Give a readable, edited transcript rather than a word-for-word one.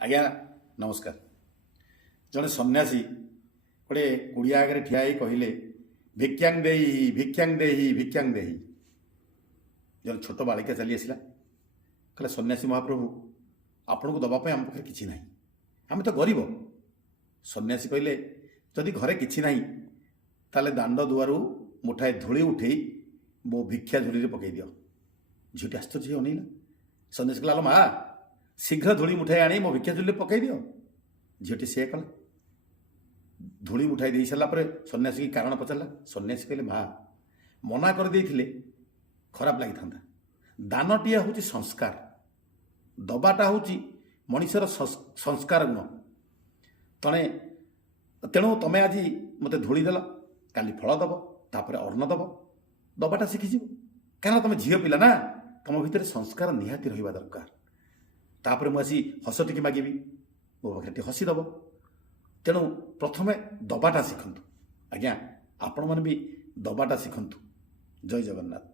ଆଜ୍ଞା ନମସ୍କାର। ଜଣେ ସନ୍ନ୍ୟାସୀ ଗୋଟେ କୁଡ଼ିଆ ଆଗରେ ଠିଆ ହେଇ କହିଲେ ଭିକ୍ଷାଂ ଦେହି ଭିକ୍ଷାଂ ଦେହି ଭିକ୍ଷାଂ ଦେହି। ଜଣେ ଛୋଟ ବାଳିକା ଚାଲି ଆସିଲା, କହିଲା ସନ୍ନ୍ୟାସୀ ମହାପ୍ରଭୁ ଆପଣଙ୍କୁ ଦେବା ପାଇଁ ଆମ ପାଖରେ କିଛି ନାହିଁ, ଆମେ ତ ଗରିବ। ସନ୍ନ୍ୟାସୀ କହିଲେ ଯଦି ଘରେ କିଛି ନାହିଁ ତାହେଲେ ଦାଣ୍ଡ ଦୁଆରୁ ମୁଠାଏ ଧୂଳି ଉଠେଇ ମୋ ଭିକ୍ଷା ଝୁଲିରେ ପକାଇ ଦିଅ। ଝିଅଟି ଆଶ୍ଚର୍ଯ୍ୟ ହେଇ ଅନେଇଲା। ସନ୍ନ୍ୟାସୀ କହିଲା ମା ଶୀଘ୍ର ଧୂଳି ମୁଠାଇ ଆଣି ମୋ ଭିକ୍ଷା ଝୁଲିରେ ପକାଇ ଦିଅ। ଝିଅଟି ସେୟା କଲା। ଧୂଳି ଉଠାଇ ଦେଇ ସାରିଲା ପରେ ସନ୍ନ୍ୟାସୀ କାରଣ ପଚାରିଲା। ସନ୍ନ୍ୟାସୀ କହିଲେ ମା ମନା କରିଦେଇଥିଲେ ଖରାପ ଲାଗିଥାନ୍ତା। ଦାନଟିଏ ହେଉଛି ସଂସ୍କାର, ଦବାଟା ହେଉଛି ମଣିଷର ସଂସ୍କାର ଗୁଣ। ତେଣୁ ତମେ ଆଜି ମୋତେ ଧୂଳି ଦେଲ, କାଲି ଫଳ ଦେବ, ତାପରେ ଅନ୍ନ ଦେବ, ଦବାଟା ଶିଖିଯିବ। କାରଣ ତମେ ଝିଅ ପିଲା ନା, ତମ ଭିତରେ ସଂସ୍କାର ନିହାତି ରହିବା ଦରକାର। ତାପରେ ମୁଁ ଆସି ହସ ଟିକେ ମାଗିବି, ମୋ ପାଖରେ ଟିକେ ହସି ଦେବ। ତେଣୁ ପ୍ରଥମେ ଦବାଟା ଶିଖନ୍ତୁ। ଆଜ୍ଞା ଆପଣମାନେ ବି ଦବାଟା ଶିଖନ୍ତୁ। ଜୟ ଜଗନ୍ନାଥ।